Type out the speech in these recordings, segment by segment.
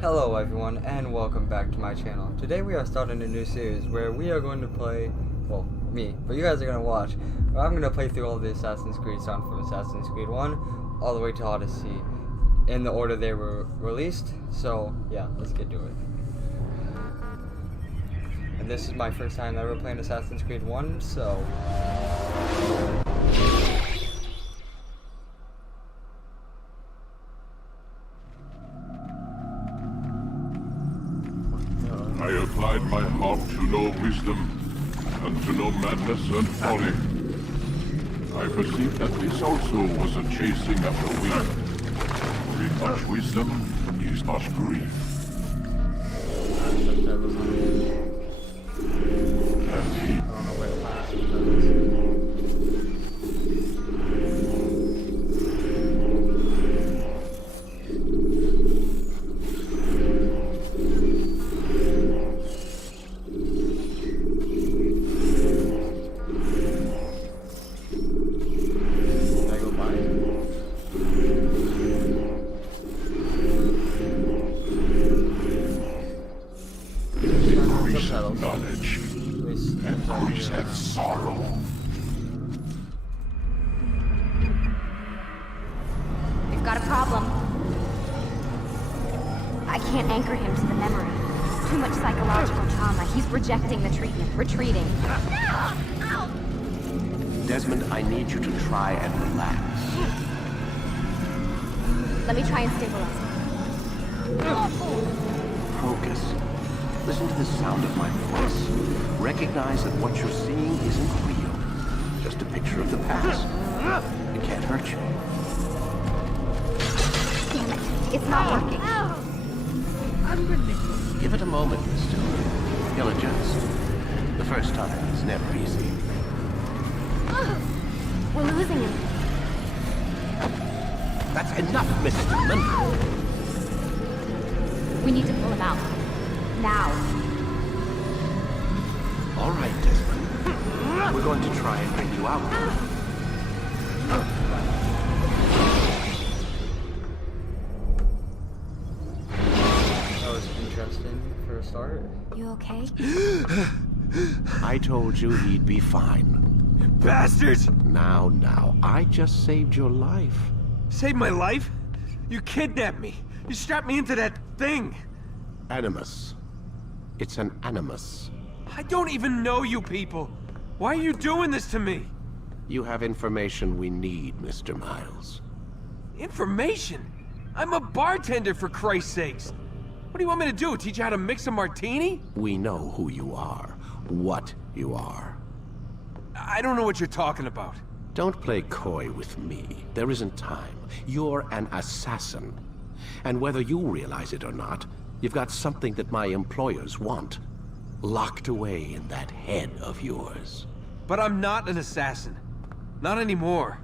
Hello everyone and welcome back to my channel. Today we are starting a new series where we are going to play, well, me, but you guys are going to watch. I'm going to play through all the Assassin's Creed songs from Assassin's Creed 1 all the way to Odyssey in the order they were released. So yeah, let's get to it. And this is my first time ever playing Assassin's Creed 1, so... I applied my heart to know wisdom, and to know madness and folly. I perceived that this also was a chasing after wind. For in much wisdom is much grief. And he... knowledge and griefs have sorrow. We've got a problem. I can't anchor him to the memory. Too much psychological trauma. He's rejecting the treatment, retreating. Desmond, I need you to try and relax. Let me try and stabilize him. Focus. Listen to the sound of my voice. Recognize that what you're seeing isn't real. Just a picture of the past. It can't hurt you. Damn it. It's not working. Give it a moment, mister. He'll adjust. The first time is never easy. We're losing him. That's enough, Mrs. Stillman. We need to pull him out. Now. All right, Desmond. We're going to try and bring you out. That was interesting for a start. You okay? I told you he'd be fine. Bastards! Now, I just saved your life. Saved my life? You kidnapped me. You strapped me into that thing. Animus. It's an animus. I don't even know you people. Why are you doing this to me? You have information we need, Mr. Miles. Information? I'm a bartender, for Christ's sakes. What do you want me to do? Teach you how to mix a martini? We know who you are, what you are. I don't know what you're talking about. Don't play coy with me. There isn't time. You're an assassin. And whether you realize it or not, you've got something that my employers want. Locked away in that head of yours. But I'm not an assassin. Not anymore.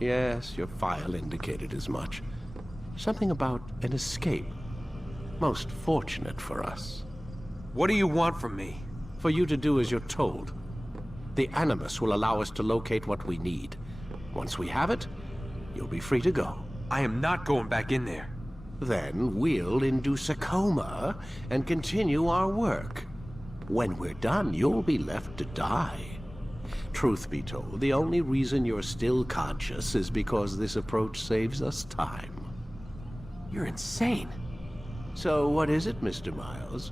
Yes, your file indicated as much. Something about an escape. Most fortunate for us. What do you want from me? For you to do as you're told. The Animus will allow us to locate what we need. Once we have it, you'll be free to go. I am not going back in there. Then we'll induce a coma and continue our work. When we're done, you'll be left to die. Truth be told, the only reason you're still conscious is because this approach saves us time. You're insane. So what is it, Mr. Miles?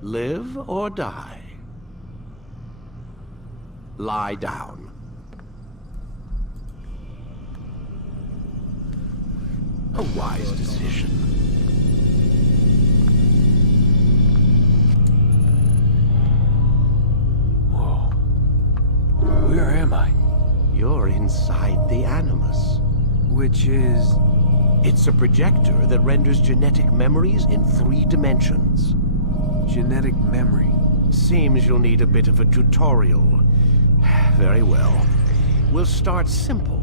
Live or die? Lie down. A wise decision. Whoa. Where am I? You're inside the Animus. Which is... It's a projector that renders genetic memories in 3 dimensions. genetic memory. Seems you'll need a bit of a tutorial. Very well. We'll start simple.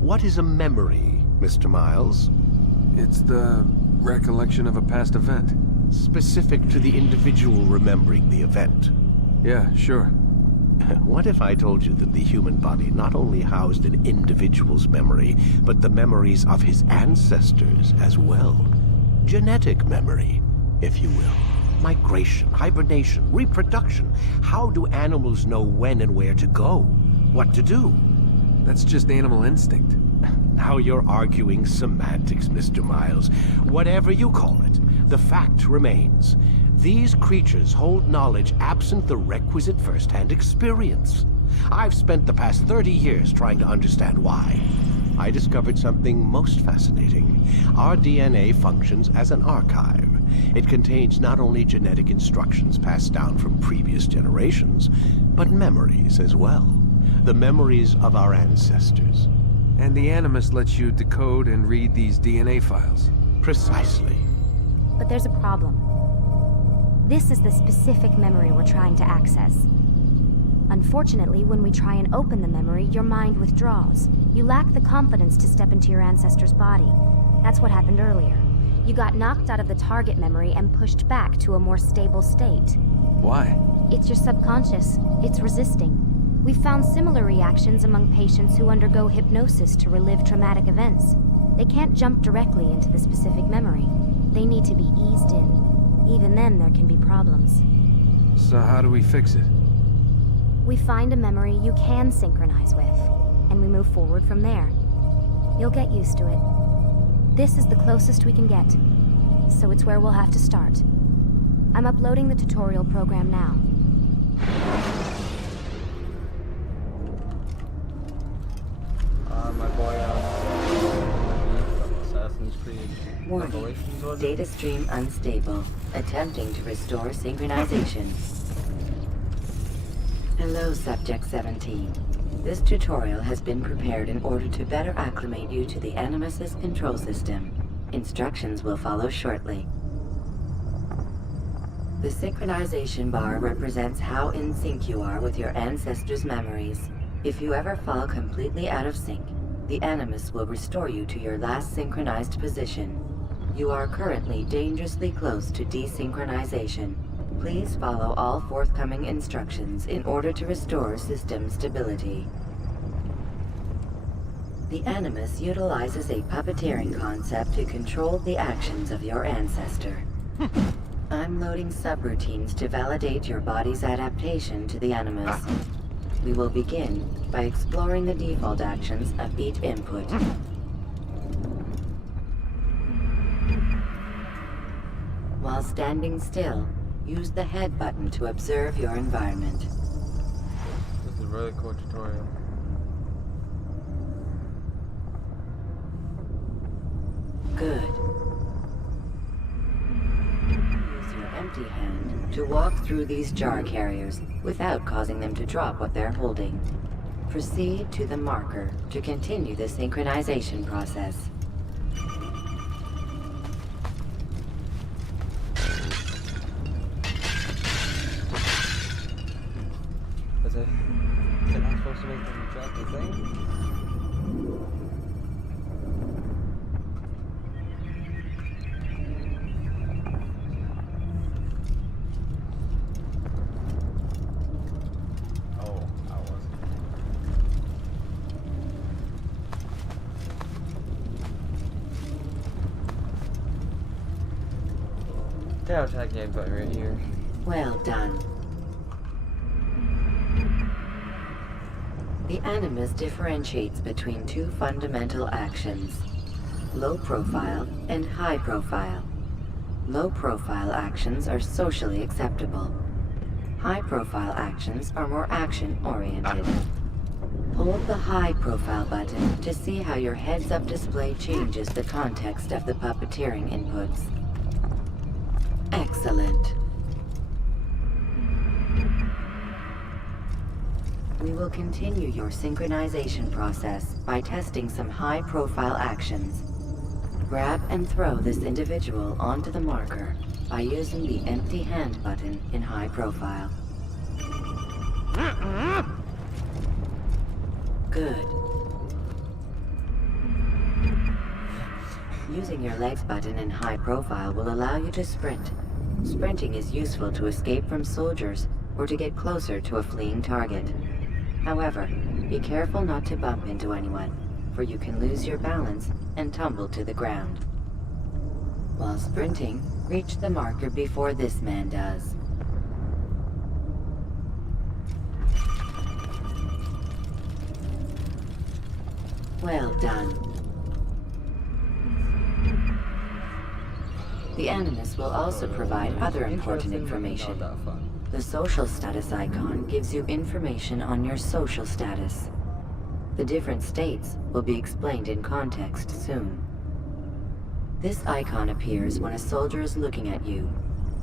What is a memory, Mr. Miles? It's the recollection of a past event. Specific to the individual remembering the event. Yeah, sure. What if I told you that the human body not only housed an individual's memory, but the memories of his ancestors as well? genetic memory, if you will. Migration, hibernation, reproduction. How do animals know when and where to go? What to do? That's just animal instinct. Now you're arguing semantics, Mr. Miles. Whatever you call it, the fact remains. These creatures hold knowledge absent the requisite first-hand experience. I've spent the past 30 years trying to understand why. I discovered something most fascinating. Our DNA functions as an archive. It contains not only genetic instructions passed down from previous generations, but memories as well. The memories of our ancestors. And the Animus lets you decode and read these DNA files. Precisely. But there's a problem. This is the specific memory we're trying to access. Unfortunately, when we try and open the memory, your mind withdraws. You lack the confidence to step into your ancestor's body. That's what happened earlier. You got knocked out of the target memory and pushed back to a more stable state. Why? It's your subconscious. It's resisting. We've found similar reactions among patients who undergo hypnosis to relive traumatic events. They can't jump directly into the specific memory. They need to be eased in. Even then, there can be problems. So how do we fix it? We find a memory you can synchronize with, and we move forward from there. You'll get used to it. This is the closest we can get, so it's where we'll have to start. I'm uploading the tutorial program now. My boy, Assassin's Creed Revelations, was it? Data stream unstable. Attempting to restore synchronization. Hello, Subject 17. This tutorial has been prepared in order to better acclimate you to the Animus's control system. Instructions will follow shortly. The synchronization bar represents how in sync you are with your ancestors' memories. If you ever fall completely out of sync, the Animus will restore you to your last synchronized position. You are currently dangerously close to desynchronization. Please follow all forthcoming instructions in order to restore system stability. The Animus utilizes a puppeteering concept to control the actions of your ancestor. I'm loading subroutines to validate your body's adaptation to the Animus. We will begin by exploring the default actions of each input. While standing still, use the head button to observe your environment. This is a really cool tutorial. Good. Use your empty hand to walk through these jar carriers without causing them to drop what they're holding. Proceed to the marker to continue the synchronization process. Is it not supposed to make them drop the thing? Yeah, attack game button right here. Well done. The Animus differentiates between two fundamental actions: low profile and high profile. Low profile actions are socially acceptable. High profile actions are more action oriented. Hold the high profile button to see how your heads-up display changes the context of the puppeteering inputs. Excellent. We will continue your synchronization process by testing some high-profile actions. Grab and throw this individual onto the marker by using the empty hand button in high profile. Good. Using your legs button in high profile will allow you to sprint. Sprinting is useful to escape from soldiers or to get closer to a fleeing target. However, be careful not to bump into anyone, for you can lose your balance and tumble to the ground. While sprinting, reach the marker before this man does. Well done. The Animus will also provide other important information. The social status icon gives you information on your social status. The different states will be explained in context soon. This icon appears when a soldier is looking at you.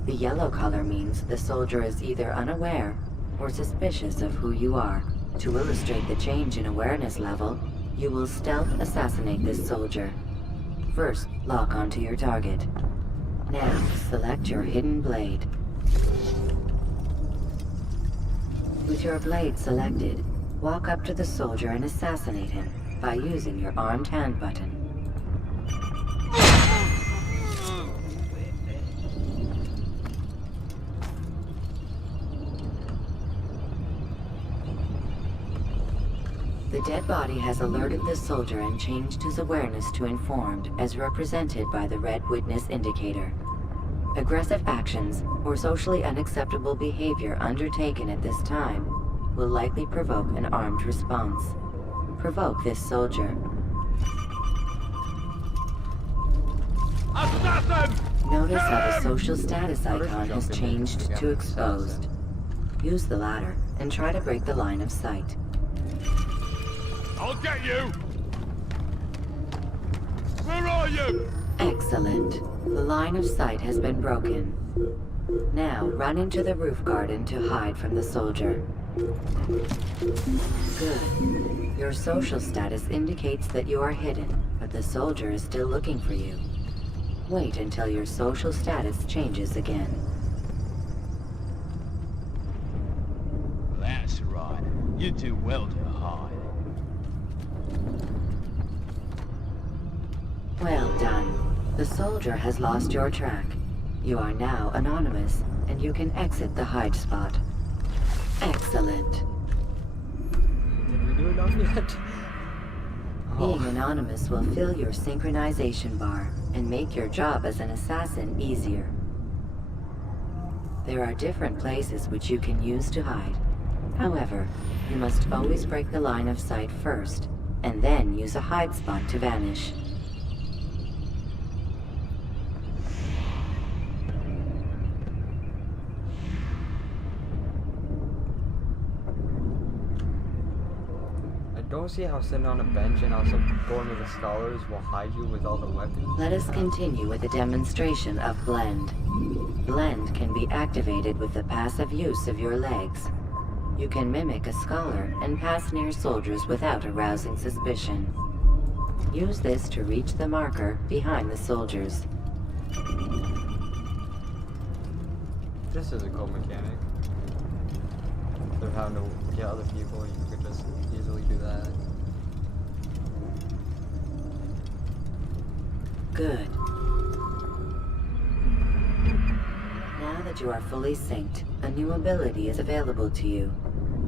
The yellow color means the soldier is either unaware or suspicious of who you are. To illustrate the change in awareness level, you will stealth assassinate this soldier. First, lock onto your target. Now, select your hidden blade. With your blade selected, walk up to the soldier and assassinate him by using your armed hand button. The dead body has alerted the soldier and changed his awareness to informed, as represented by the red witness indicator. Aggressive actions or socially unacceptable behavior undertaken at this time will likely provoke an armed response. Provoke this soldier. Assassin! Notice how the social status icon has changed to exposed. Use the latter and try to break the line of sight. I'll get you! Where are you? Excellent. The line of sight has been broken. Now run into the roof garden to hide from the soldier. Good. Your social status indicates that you are hidden, but the soldier is still looking for you. Wait until your social status changes again. That's right. You do well to hide. Well done. The soldier has lost your track. You are now anonymous, and you can exit the hide spot. Excellent. Did we do enough yet? Being anonymous will fill your synchronization bar and make your job as an assassin easier. There are different places which you can use to hide. However, you must always break the line of sight first, and then use a hide spot to vanish. I don't see how sitting on a bench and also going to the scholars will hide you with all the weapons. Let us continue with a demonstration of Blend. Blend can be activated with the passive use of your legs. You can mimic a scholar and pass near soldiers without arousing suspicion. Use this to reach the marker behind the soldiers. This is a cool mechanic. Instead of having to get other people, you could just easily do that. Good. Now that you are fully synced, a new ability is available to you.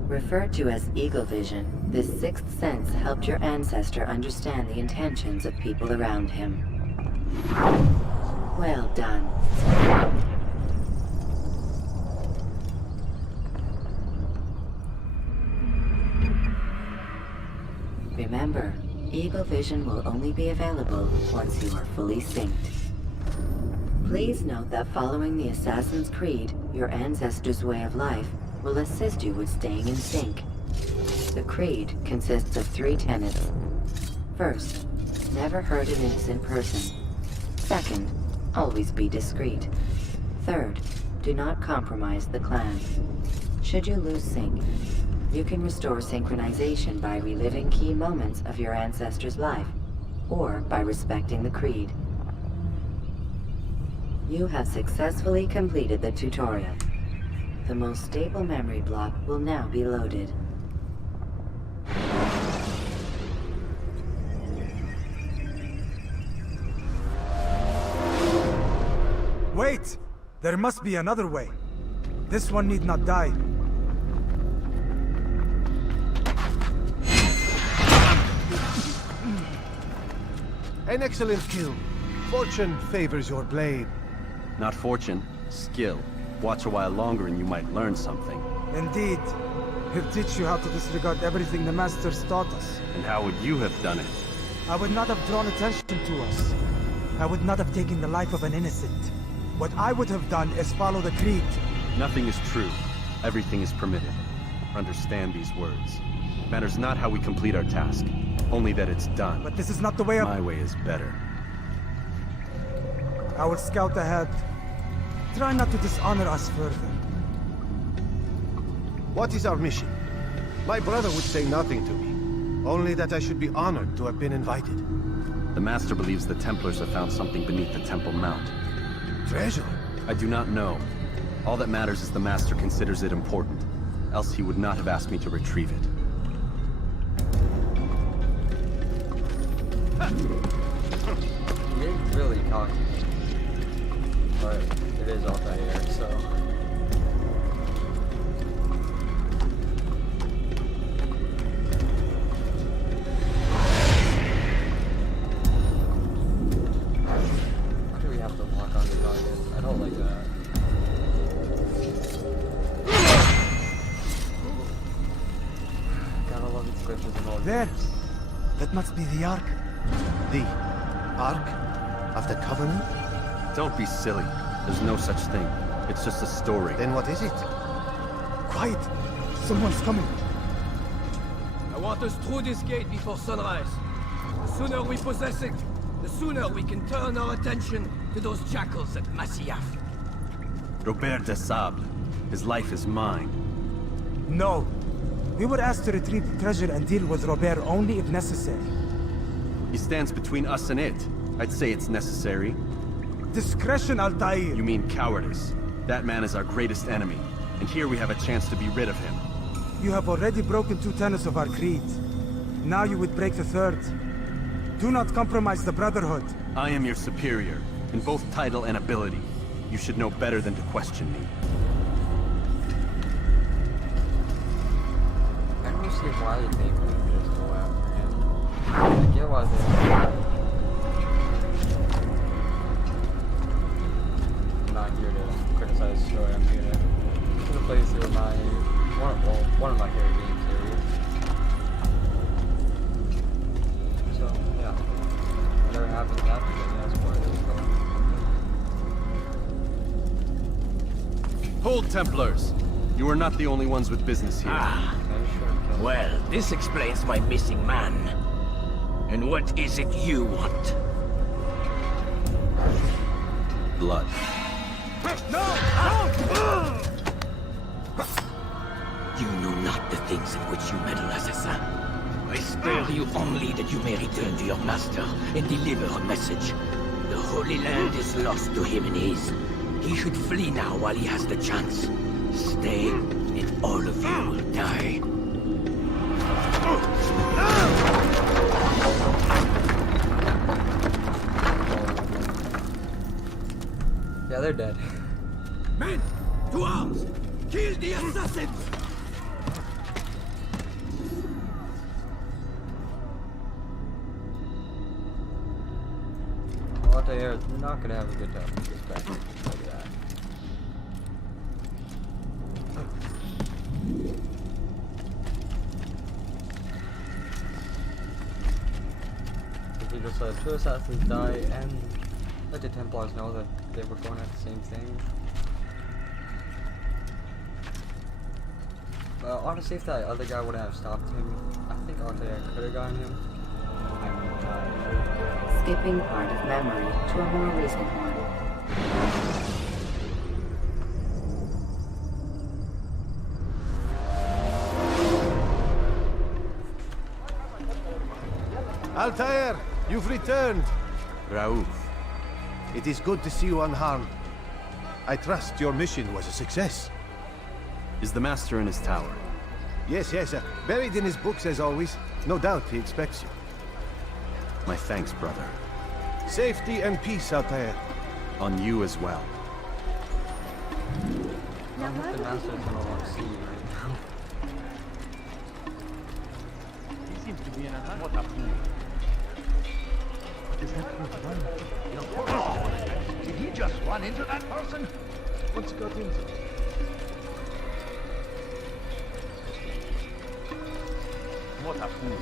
Referred to as Eagle Vision, this sixth sense helped your ancestor understand the intentions of people around him. Well done. Remember, Eagle Vision will only be available once you are fully synced. Please note that following the Assassin's Creed, your ancestors' way of life will assist you with staying in sync. The Creed consists of 3 tenets. First, never hurt an innocent person. Second, always be discreet. Third, do not compromise the clan. Should you lose sync, you can restore synchronization by reliving key moments of your ancestor's life, or by respecting the Creed. You have successfully completed the tutorial. The most stable memory block will now be loaded. Wait! There must be another way. This one need not die. An excellent kill. Fortune favors your blade. Not fortune, skill. Watch a while longer and you might learn something. Indeed. He'll teach you how to disregard everything the Masters taught us. And how would you have done it? I would not have drawn attention to us. I would not have taken the life of an innocent. What I would have done is follow the creed. Nothing is true. Everything is permitted. Understand these words. It matters not how we complete our task, only that it's done. But this is not the way of... My way is better. I will scout ahead. Try not to dishonor us further. What is our mission? My brother would say nothing to me. Only that I should be honored to have been invited. The Master believes the Templars have found something beneath the Temple Mount. Treasure? I do not know. All that matters is the Master considers it important. Else he would not have asked me to retrieve it. He is really cocky. But it is Altair, so... Why do we have to lock on the target? I don't like that. Gotta love its glitches and all There! That must be the Ark. The Ark of the Covenant? Don't be silly. There's no such thing. It's just a story. Then what is it? Quiet! Someone's coming. I want us through this gate before sunrise. The sooner we possess it, the sooner we can turn our attention to those jackals at Masyaf. Robert de Sable. His life is mine. No. We were asked to retrieve the treasure and deal with Robert only if necessary. He stands between us and it. I'd say it's necessary. Discretion, Altair! You mean cowardice. That man is our greatest enemy, and here we have a chance to be rid of him. You have already broken 2 tenets of our creed. Now you would break the 3rd. Do not compromise the Brotherhood. I am your superior, in both title and ability. You should know better than to question me. I don't see why they would just go after him. I get why they... I'm not here to criticize the story, I'm here to play through my... one of my favorite game series. So, yeah. Whatever happens, happens, I guess, where it is going. Hold, Templars! You are not the only ones with business here. Well, this explains my missing man. And what is it you want? Blood. You know not the things in which you meddle, assassin. I spare you only that you may return to your master and deliver a message. The Holy Land is lost to him and his. He should flee now while he has the chance. Stay, and all of you will die. Yeah, they're dead. Men, to arms! Kill the assassins! Altair is not gonna have a good time with this back. Look at that. If he just let 2 assassins die and let the Templars know that they were going at the same thing. Honestly, if that other guy would have stopped him, I think Altair could have gotten him. I'm not sure. Skipping part of memory to a more recent one. Altair, you've returned. Raouf. It is good to see you unharmed. I trust your mission was a success. Is the Master in his tower? Yes, buried in his books as always. No doubt he expects you. My thanks, brother. Safety and peace, Altair. On you as well. I don't think the Master's gonna want to see you right now. He seems to be in a hurry. What Did he just run into that person? What's got into? What a fool.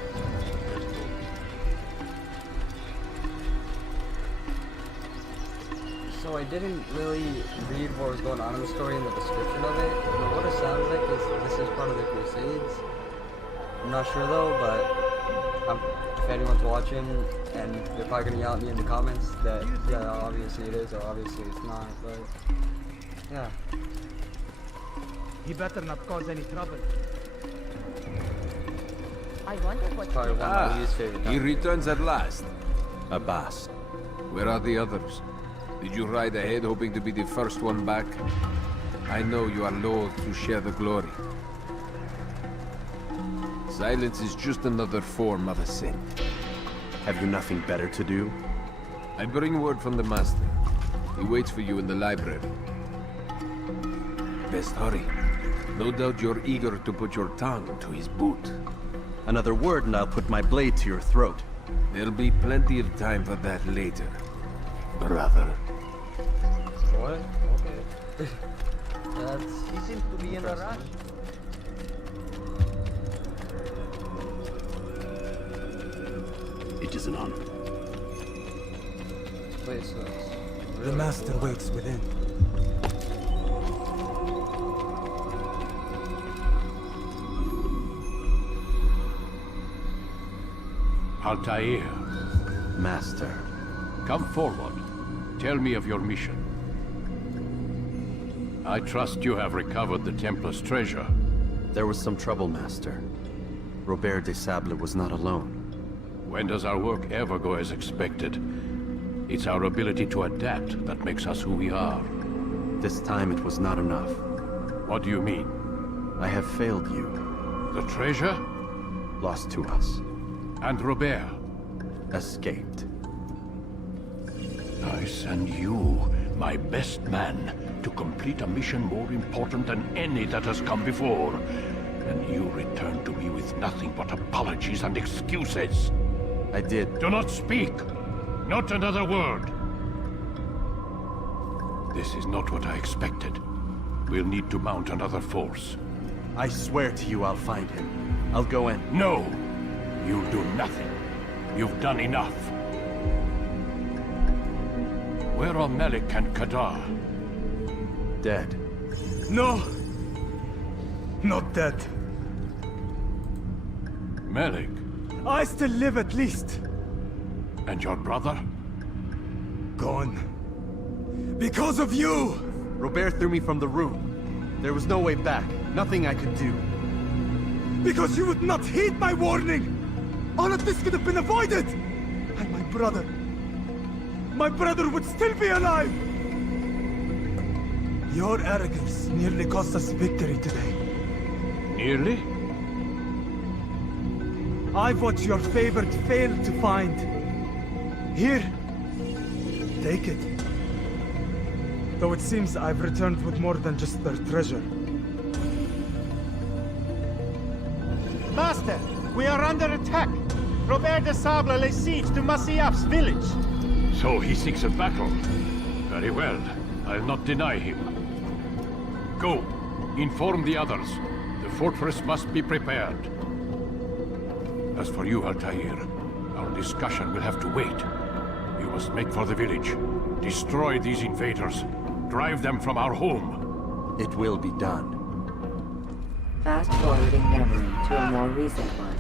So I didn't really read what was going on in the story in the description of it, but what it sounds like is this is part of the Crusades. I'm not sure though, but if anyone's watching, and they're probably gonna yell at me in the comments that yeah, obviously it is or obviously it's not, but yeah. He better not cause any trouble. I wonder what Probably one of my least favorite He times. returns at last. Abbas. Where are the others? Did you ride ahead hoping to be the first one back? I know you are loath to share the glory. Silence is just another form of a sin. Have you nothing better to do? I bring word from the Master. He waits for you in the library. Best hurry. No doubt you're eager to put your tongue to his boot. Another word and I'll put my blade to your throat. There'll be plenty of time for that later, brother. What? Okay. That's... He seems to be in a rush. It is an honor. Wait, so it's... The master waits within. Altair, Master. come forward. Tell me of your mission. I trust you have recovered the Templar's treasure. There was some trouble, Master. Robert de Sable was not alone. When does our work ever go as expected? It's our ability to adapt that makes us who we are. This time it was not enough. What do you mean? I have failed you. The treasure? Lost to us. And Robert? Escaped. I send you, my best man, to complete a mission more important than any that has come before. And you return to me with nothing but apologies and excuses. I did. Do not speak! Not another word! This is not what I expected. We'll need to mount another force. I swear to you I'll find him. I'll go in. No! You'll do nothing. You've done enough. Where are Melik and Kadar? Dead. No! Not dead. Melik? I still live at least. And your brother? Gone. Because of you! Robert threw me from the room. There was no way back. Nothing I could do. Because you would not heed my warning! All of this could have been avoided! And my brother would still be alive! Your arrogance nearly cost us victory today. Nearly? I've what your favored failed to find. Here. Take it. Though it seems I've returned with more than just their treasure. Master, we are under attack. Robert de Sable lays siege to Masyaf's village. So he seeks a battle. Very well. I'll not deny him. Go. Inform the others. The fortress must be prepared. As for you, Altair, our discussion will have to wait. You must make for the village. Destroy these invaders. Drive them from our home. It will be done. Fast-forwarding memory to a more recent one.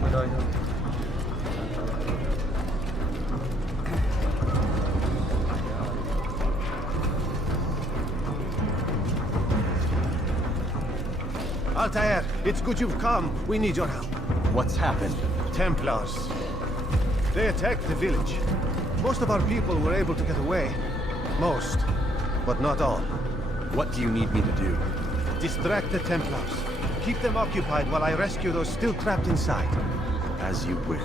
What do I do? Altair, it's good you've come. We need your help. What's happened? Templars. They attacked the village. Most of our people were able to get away. Most, but not all. What do you need me to do? Distract the Templars. Keep them occupied while I rescue those still trapped inside. As you wish.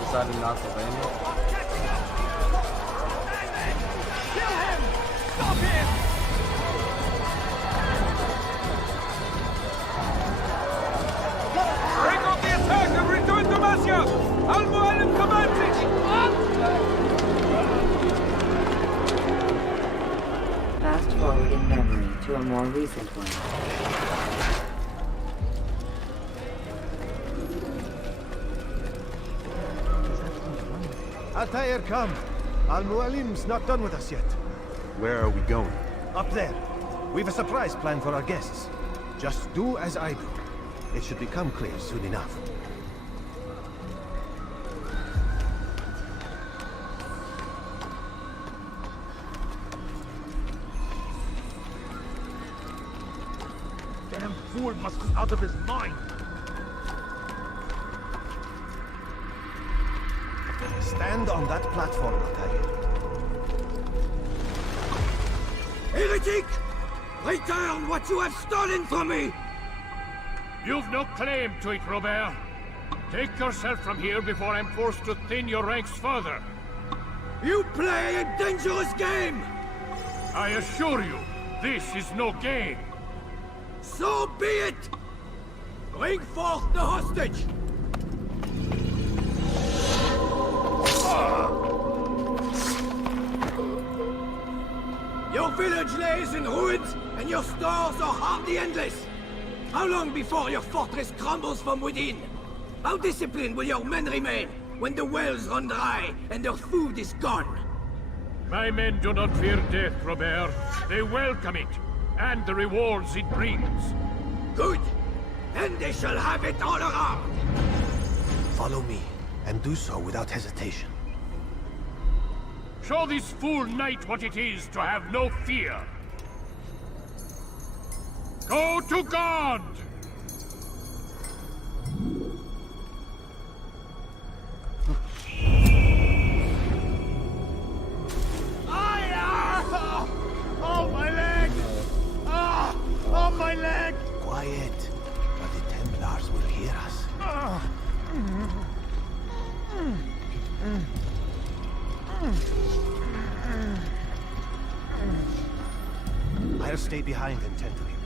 Decided not to land it. Kill him! Stop him! Break off the attack and return to Masya! Al-Mualim commands it! Fast forward in memory to a more recent one. Altair, come. Al-Mualim's not done with us yet. Where are we going? Up there. We've a surprise plan for our guests. Just do as I do. It should become clear soon enough. Damn fool must be out of his mind. Stand on that platform, Altair. Heretic! Return what you have stolen from me! You've no claim to it, Robert. Take yourself from here before I'm forced to thin your ranks further. You play a dangerous game! I assure you, this is no game. So be it! Bring forth the hostage! Your village lays in ruins, and your stores are hardly endless. How long before your fortress crumbles from within? How disciplined will your men remain when the wells run dry and their food is gone? My men do not fear death, Robert. They welcome it, and the rewards it brings. Good. Then they shall have it all around. Follow me, and do so without hesitation. Show this fool knight what it is to have no fear. Go to God! Oh, my leg! Ah! Oh, my leg! Quiet, or the Templars will hear us. I'll stay behind and tend to him.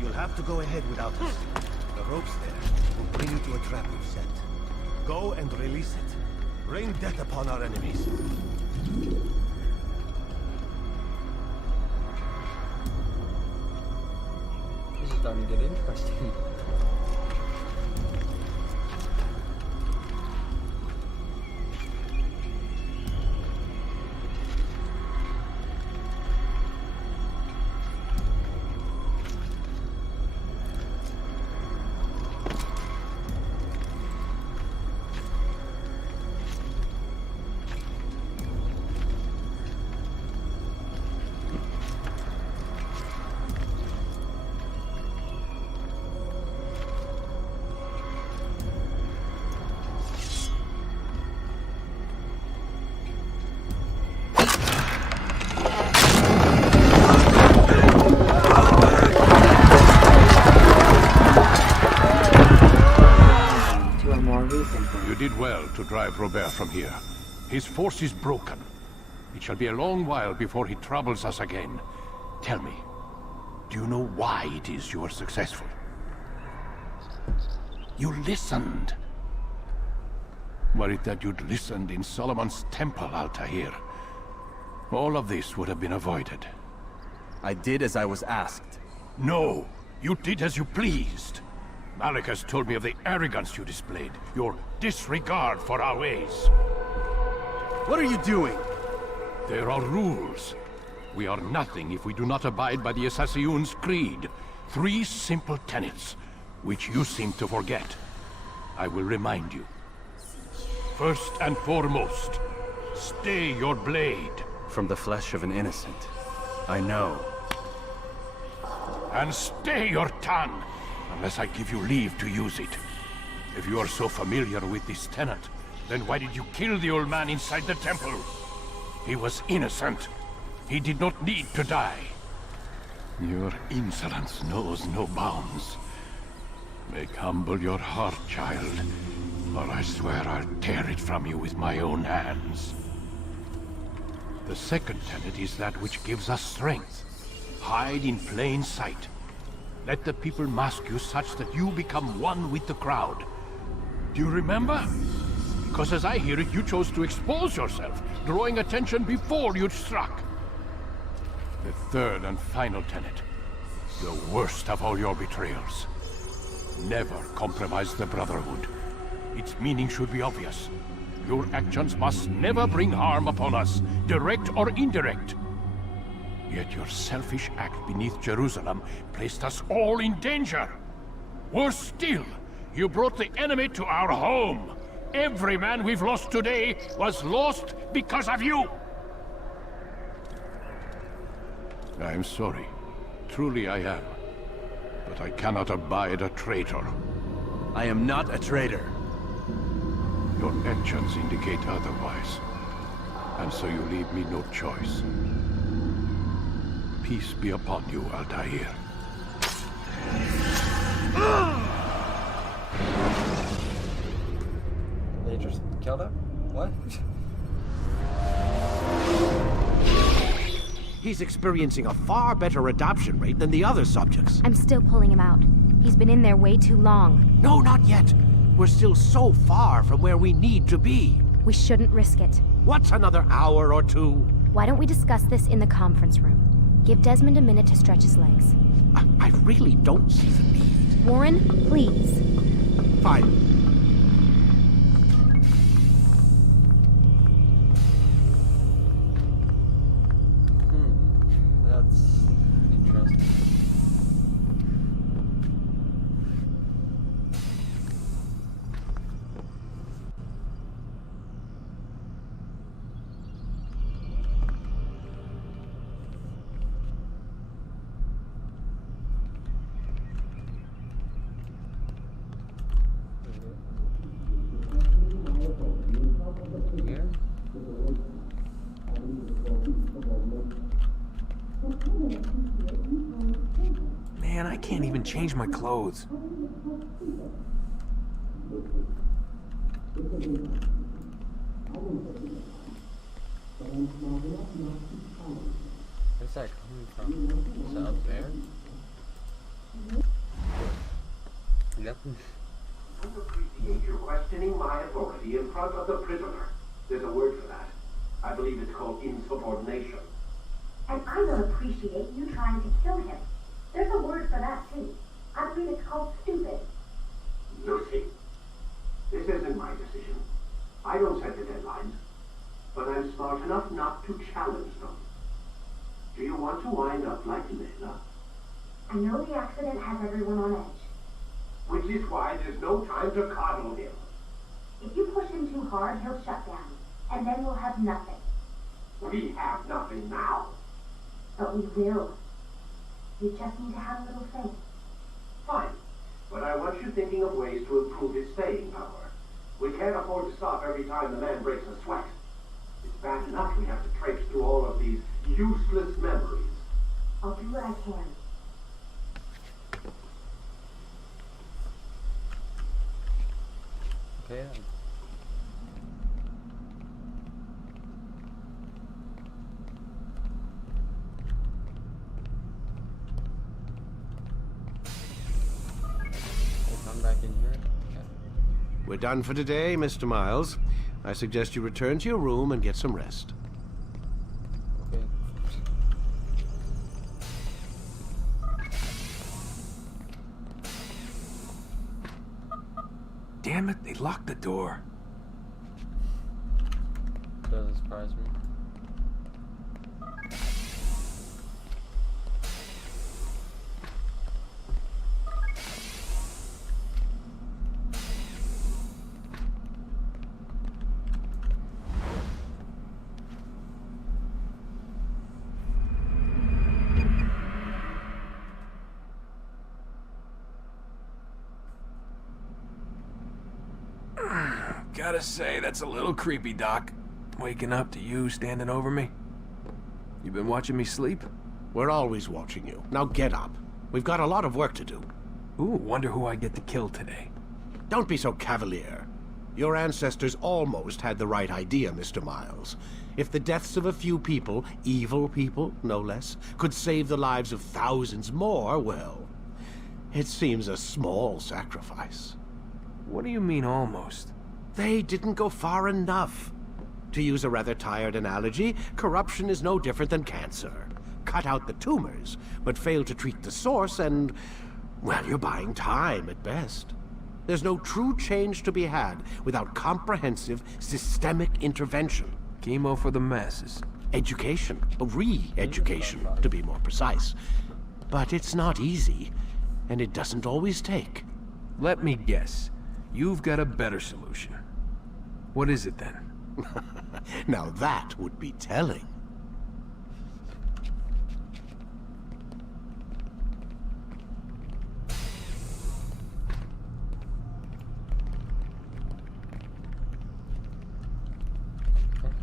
You'll have to go ahead without us. The ropes there will bring you to a trap we've set. Go and release it. Rain death upon our enemies. This is starting to get interesting. You did well to drive Robert from here. His force is broken. It shall be a long while before he troubles us again. Tell me, do you know why it is you are successful? You listened. Were it that you'd listened in Solomon's temple, Altair, all of this would have been avoided. I did as I was asked. No, you did as you pleased. Malik has told me of the arrogance you displayed, your disregard for our ways. What are you doing? There are rules. We are nothing if we do not abide by the Assassin's creed. 3 simple tenets, which you seem to forget. I will remind you. First and foremost, stay your blade. From the flesh of an innocent. I know. And stay your tongue, unless I give you leave to use it. If you are so familiar with this tenant, then why did you kill the old man inside the temple? He was innocent. He did not need to die. Your insolence knows no bounds. Make humble your heart, child, or I swear I'll tear it from you with my own hands. The second tenet is that which gives us strength. Hide in plain sight. Let the people mask you such that you become one with the crowd. Do you remember? Because as I hear it, you chose to expose yourself, drawing attention before you'd struck. The third and final tenet. The worst of all your betrayals. Never compromise the Brotherhood. Its meaning should be obvious. Your actions must never bring harm upon us, direct or indirect. Yet your selfish act beneath Jerusalem placed us all in danger. Worse still, you brought the enemy to our home. Every man we've lost today was lost because of you. I'm sorry. Truly I am. But I cannot abide a traitor. I am not a traitor. Your actions indicate otherwise. And so you leave me no choice. Peace be upon you, Altair. They just killed him? What? He's experiencing a far better adoption rate than the other subjects. I'm still pulling him out. He's been in there way too long. No, not yet. We're still so far from where we need to be. We shouldn't risk it. What's another hour or two? Why don't we discuss this in the conference room? Give Desmond a minute to stretch his legs. I really don't see the need. Warren, please. Fine. That's interesting. Here? Man, I can't even change my clothes. Where's that coming from? Is that up there? Yep. I don't appreciate you questioning my authority in front of the prisoner. There's a word for that. I believe it's called insubordination. And I don't appreciate you trying to kill him. There's a word for that, too. I believe it's called stupid. Lucy, this isn't my decision. I don't set the deadlines. But I'm smart enough not to challenge them. Do you want to wind up like Layla? I know the accident has everyone on edge. Which is why there's no time to coddle him. If you push him too hard, he'll shut down. And then we'll have nothing. We have nothing now. But we will. You just need to have a little faith. Fine. But I want you thinking of ways to improve his staying power. We can't afford to stop every time the man breaks a sweat. It's bad enough we have to traipse through all of these useless memories. I'll do what I can. Okay then. We'll come back in here. Okay. We're done for today, Mr. Miles. I suggest you return to your room and get some rest. Okay. Damn it, they locked the door. Doesn't surprise me. Gotta say, that's a little creepy, Doc. Waking up to you standing over me. You been watching me sleep? We're always watching you. Now get up. We've got a lot of work to do. Ooh, wonder who I get to kill today. Don't be so cavalier. Your ancestors almost had the right idea, Mr. Miles. If the deaths of a few people, evil people, no less, could save the lives of thousands more, well, it seems a small sacrifice. What do you mean, almost? They didn't go far enough. To use a rather tired analogy, corruption is no different than cancer. Cut out the tumors, but fail to treat the source and, well, you're buying time at best. There's no true change to be had without comprehensive, systemic intervention. Chemo for the masses. Education. Re-education, to be more precise. But it's not easy, and it doesn't always take. Let me guess. You've got a better solution. What is it, then? Now that would be telling.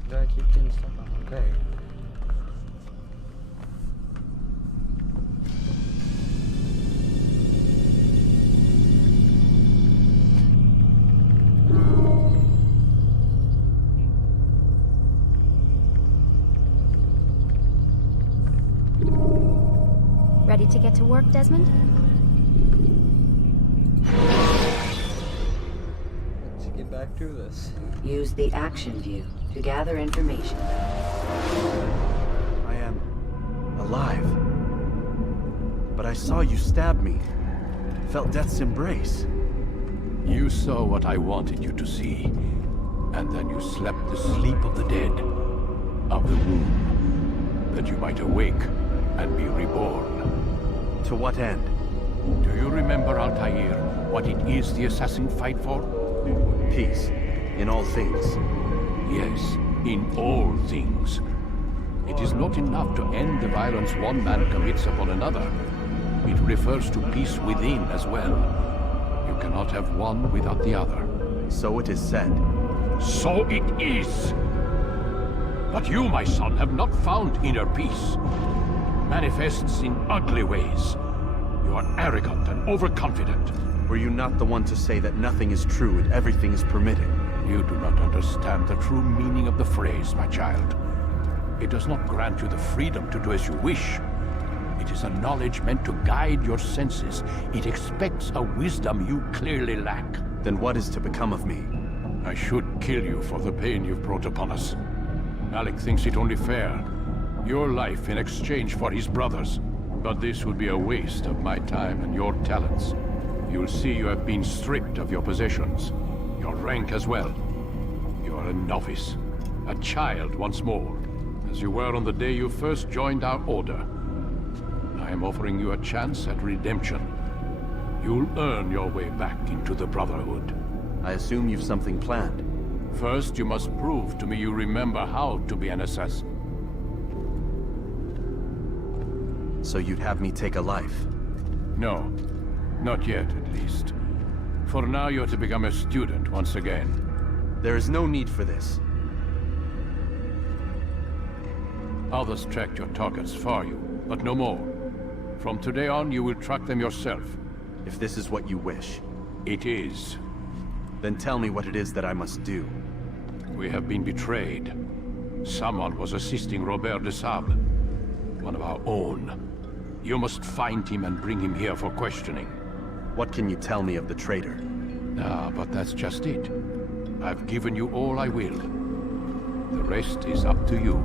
Did I keep getting stuck on? Okay. Ready to get to work, Desmond? Let's get back to this. Use the action view to gather information. I am alive. But I saw you stab me. Felt death's embrace. You saw what I wanted you to see, and then you slept the sleep of the dead, of the womb, that you might awake and be reborn. To what end? Do you remember, Altair, what it is the assassin fight for? Peace, in all things. Yes, in all things. It is not enough to end the violence one man commits upon another. It refers to peace within as well. You cannot have one without the other. So it is said. So it is! But you, my son, have not found inner peace. Manifests in ugly ways. You are arrogant and overconfident. Were you not the one to say that nothing is true and everything is permitted? You do not understand the true meaning of the phrase, my child. It does not grant you the freedom to do as you wish. It is a knowledge meant to guide your senses. It expects a wisdom you clearly lack. Then what is to become of me? I should kill you for the pain you've brought upon us. Alec thinks it only fair. Your life in exchange for his brother's. But this would be a waste of my time and your talents. You'll see you have been stripped of your possessions. Your rank as well. You are a novice. A child once more. As you were on the day you first joined our order. I am offering you a chance at redemption. You'll earn your way back into the Brotherhood. I assume you've something planned. First, you must prove to me you remember how to be an assassin. So you'd have me take a life? No. Not yet, at least. For now, you're to become a student once again. There is no need for this. Others tracked your targets for you, but no more. From today on, you will track them yourself. If this is what you wish. It is. Then tell me what it is that I must do. We have been betrayed. Someone was assisting Robert de Sable. One of our own. You must find him and bring him here for questioning. What can you tell me of the traitor? Ah, but that's just it. I've given you all I will. The rest is up to you.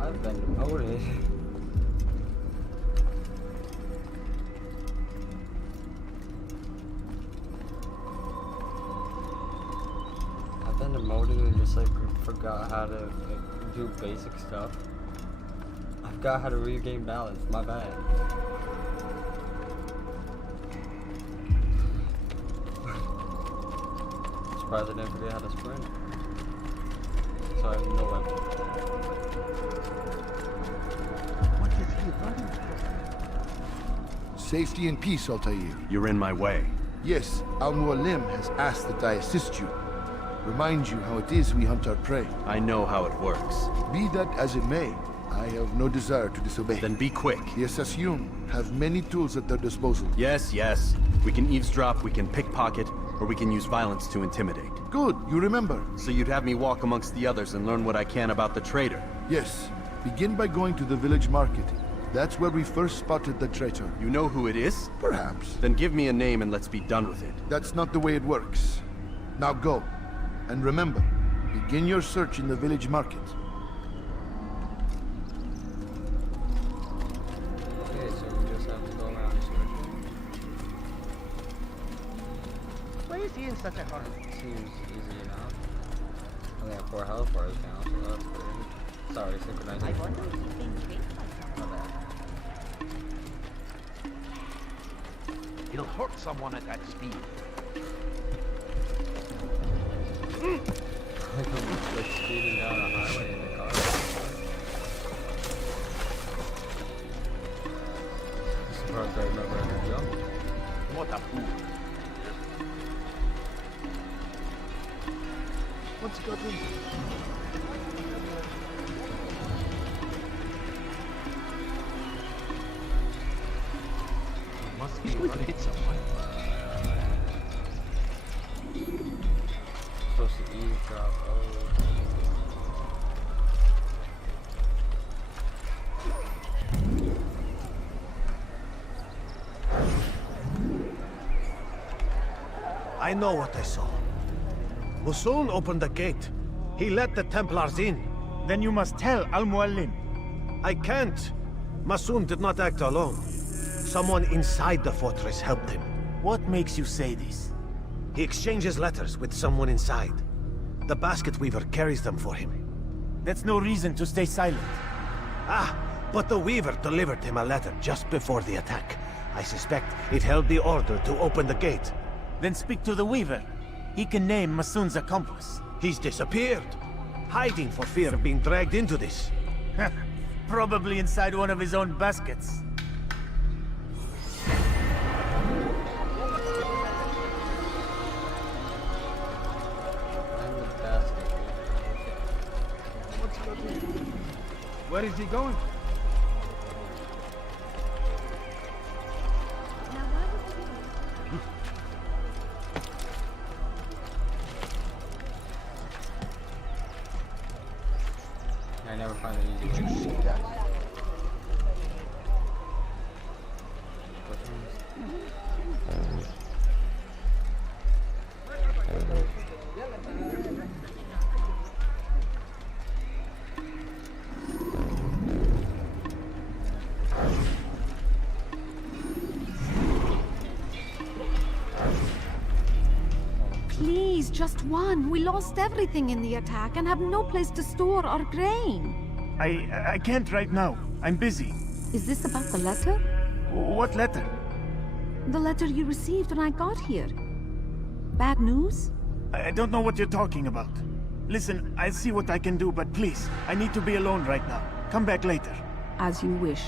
I've been demoted. I've been demoted and just like forgot how to like, do basic stuff. I forgot how to regain balance. My bad. Surprised I didn't forget how to sprint. So I have no weapon. What is he running Safety and peace, Altair. You're in my way. Yes, Al-Mualim has asked that I assist you. Remind you how it is we hunt our prey. I know how it works. Be that as it may, I have no desire to disobey. Then be quick. The Assassination have many tools at their disposal. Yes, yes. We can eavesdrop, we can pickpocket, or we can use violence to intimidate. Good, you remember. So you'd have me walk amongst the others and learn what I can about the traitor? Yes. Begin by going to the village market. That's where we first spotted the traitor. You know who it is? Perhaps. Then give me a name and let's be done with it. That's not the way it works. Now go. And remember, begin your search in the village market. Okay, so we just have to go around searching. Why is he in such a hurry? Seems easy enough. Only have 4 health bars now, so that's good. Sorry, synchronization. I wonder if he's being chased by someone. He'll hurt someone at that speed. Like speeding down a highway in the car. Surprised I remember how to jump. What a fool. What's he got in? Must be able to hit someone. Supposed to eavesdrop. Oh. I know what I saw. Musun opened the gate. He let the Templars in. Then you must tell Al-Mualim. I can't. Masun did not act alone. Someone inside the fortress helped him. What makes you say this? He exchanges letters with someone inside. The basket weaver carries them for him. That's no reason to stay silent. Ah, but the weaver delivered him a letter just before the attack. I suspect it held the order to open the gate. Then speak to the weaver. He can name Masun's accomplice. He's disappeared, hiding for fear of being dragged into this. Probably inside one of his own baskets. Where is he going? I never find it easy. Did you see that? Please, just one. We lost everything in the attack and have no place to store our grain. I can't right now. I'm busy. Is this about the letter? What letter? The letter you received when I got here. Bad news? I don't know what you're talking about. Listen, I'll see what I can do, but please, I need to be alone right now. Come back later. As you wish.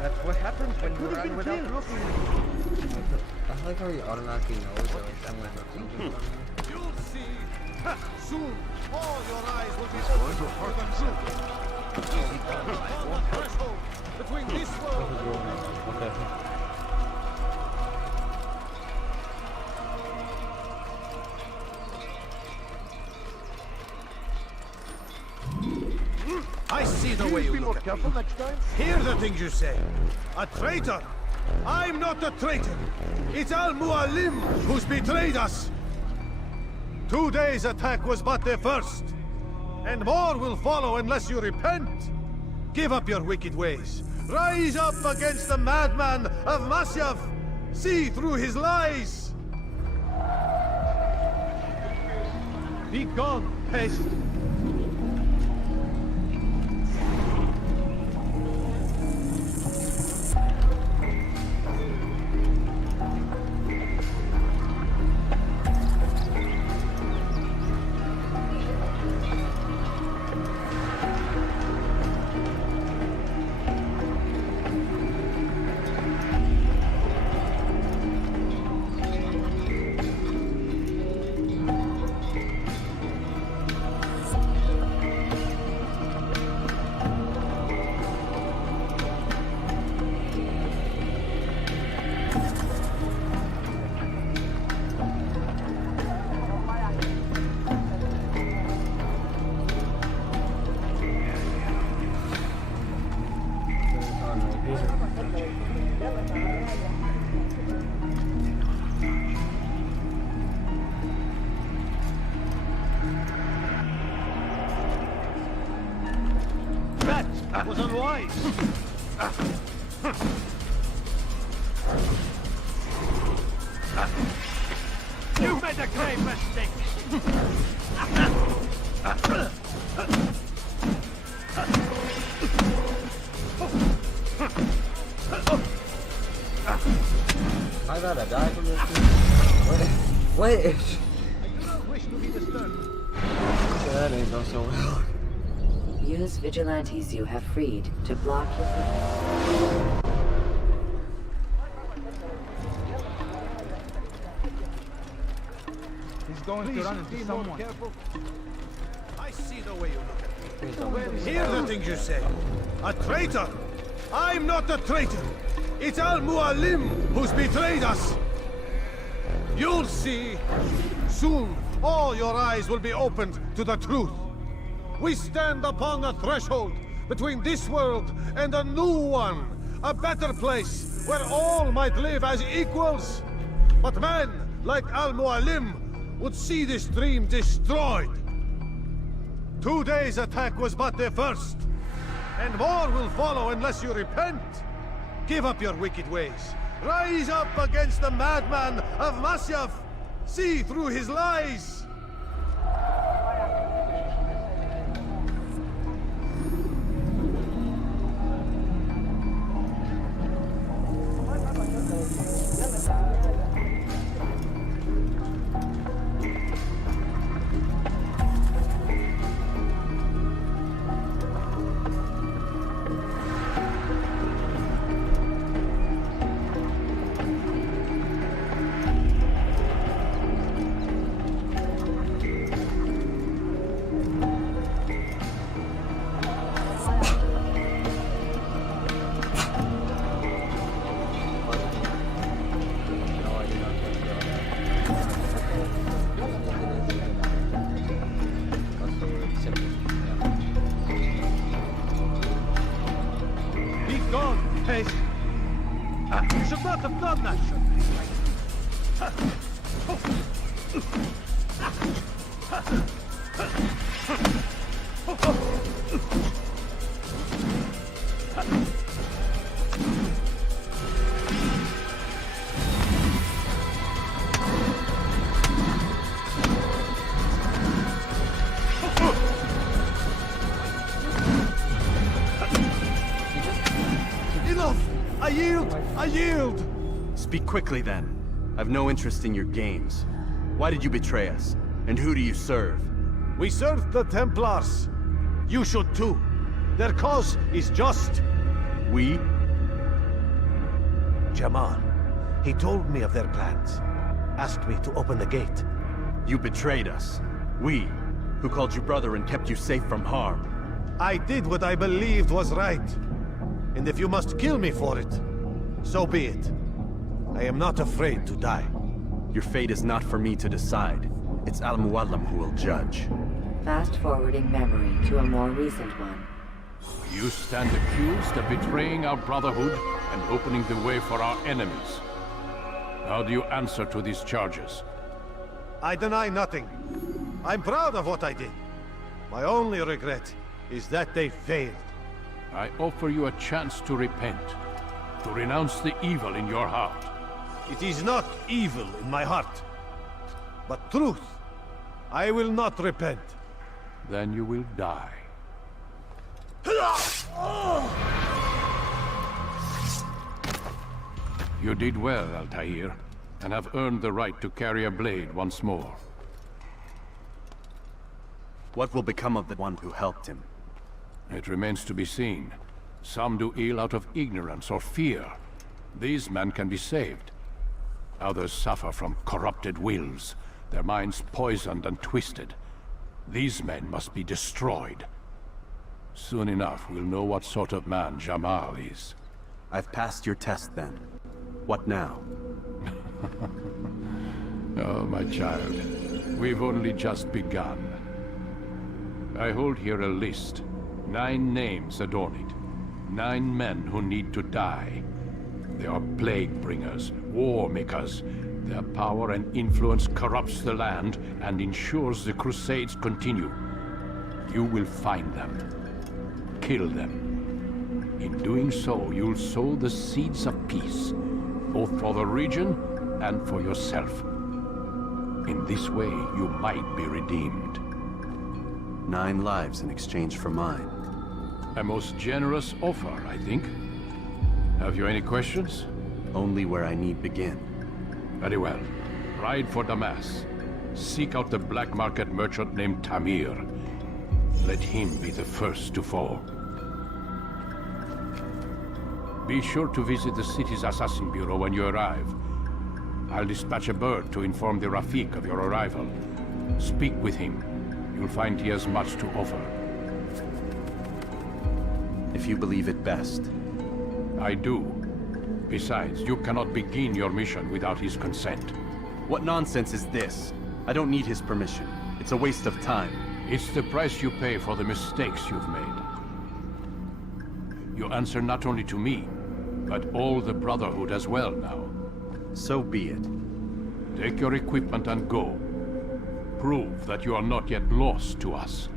That's what happens when you run without looking. I like how he automatically knows that like someone has something from him. You'll see. Soon, all your eyes will be going to hurt threshold between this world. I see the way you look at me. next time. Hear the things you say. A traitor? I'm not a traitor. It's Al-Mualim who's betrayed us. Today's attack was but the first. And more will follow unless you repent. Give up your wicked ways. Rise up against the madman of Masyaf. See through his lies. Be gone, pest. That was unwise. You made a grave mistake. I gotta die from this thing. Wait. I do not wish to be disturbed. That ain't go so well. Use vigilantes you have freed to block your... He's going to run into someone. I see the way you look at me. Hear the things you say. A traitor? I'm not a traitor. It's Al-Mualim who's betrayed us. You'll see. Soon, all your eyes will be opened to the truth. We stand upon the threshold between this world and a new one. A better place where all might live as equals. But men like Al-Mualim would see this dream destroyed. Today's attack was but the first. And more will follow unless you repent. Give up your wicked ways. Rise up against the madman of Masyaf. See through his lies. You should not have done that, I yield! Speak quickly, then. I've no interest in your games. Why did you betray us? And who do you serve? We serve the Templars. You should too. Their cause is just. We? Jamal. He told me of their plans. Asked me to open the gate. You betrayed us. We, who called you brother and kept you safe from harm. I did what I believed was right. And if you must kill me for it, so be it. I am not afraid to die. Your fate is not for me to decide. It's Al-Mualim who will judge. Fast-forwarding memory to a more recent one. You stand accused of betraying our Brotherhood and opening the way for our enemies. How do you answer to these charges? I deny nothing. I'm proud of what I did. My only regret is that they failed. I offer you a chance to repent, to renounce the evil in your heart. It is not evil in my heart, but truth. I will not repent. Then you will die. You did well, Altair, and have earned the right to carry a blade once more. What will become of the one who helped him? It remains to be seen. Some do ill out of ignorance or fear. These men can be saved. Others suffer from corrupted wills, their minds poisoned and twisted. These men must be destroyed. Soon enough, we'll know what sort of man Jamal is. I've passed your test, then. What now? Oh, my child. We've only just begun. I hold here a list. 9 names adorn it. 9 men who need to die. They are plague bringers, war makers. Their power and influence corrupts the land and ensures the Crusades continue. You will find them. Kill them. In doing so, you'll sow the seeds of peace, both for the region and for yourself. In this way, you might be redeemed. 9 lives in exchange for mine. A most generous offer, I think. Have you any questions? Only where I need begin. Very well. Ride for Damas. Seek out the black market merchant named Tamir. Let him be the first to fall. Be sure to visit the city's assassin bureau when you arrive. I'll dispatch a bird to inform the Rafik of your arrival. Speak with him. You'll find he has much to offer. If you believe it best. I do. Besides, you cannot begin your mission without his consent. What nonsense is this? I don't need his permission. It's a waste of time. It's the price you pay for the mistakes you've made. You answer not only to me, but all the Brotherhood as well now. So be it. Take your equipment and go. Prove that you are not yet lost to us.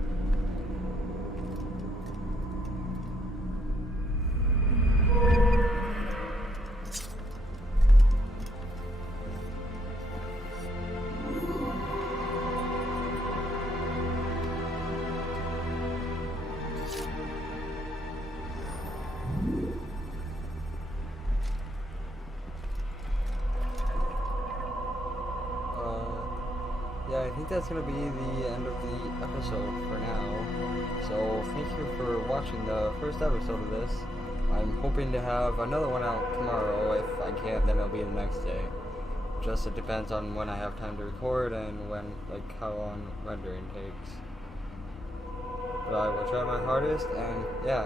Yeah, I think that's going to be the end of the episode for now. So, thank you for watching the first episode of this. I'm hoping to have another one out tomorrow. If I can't, then it'll be the next day. Just it depends on when I have time to record and when, like, how long rendering takes. But I will try my hardest, and yeah,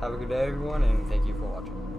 have a good day everyone, and thank you for watching.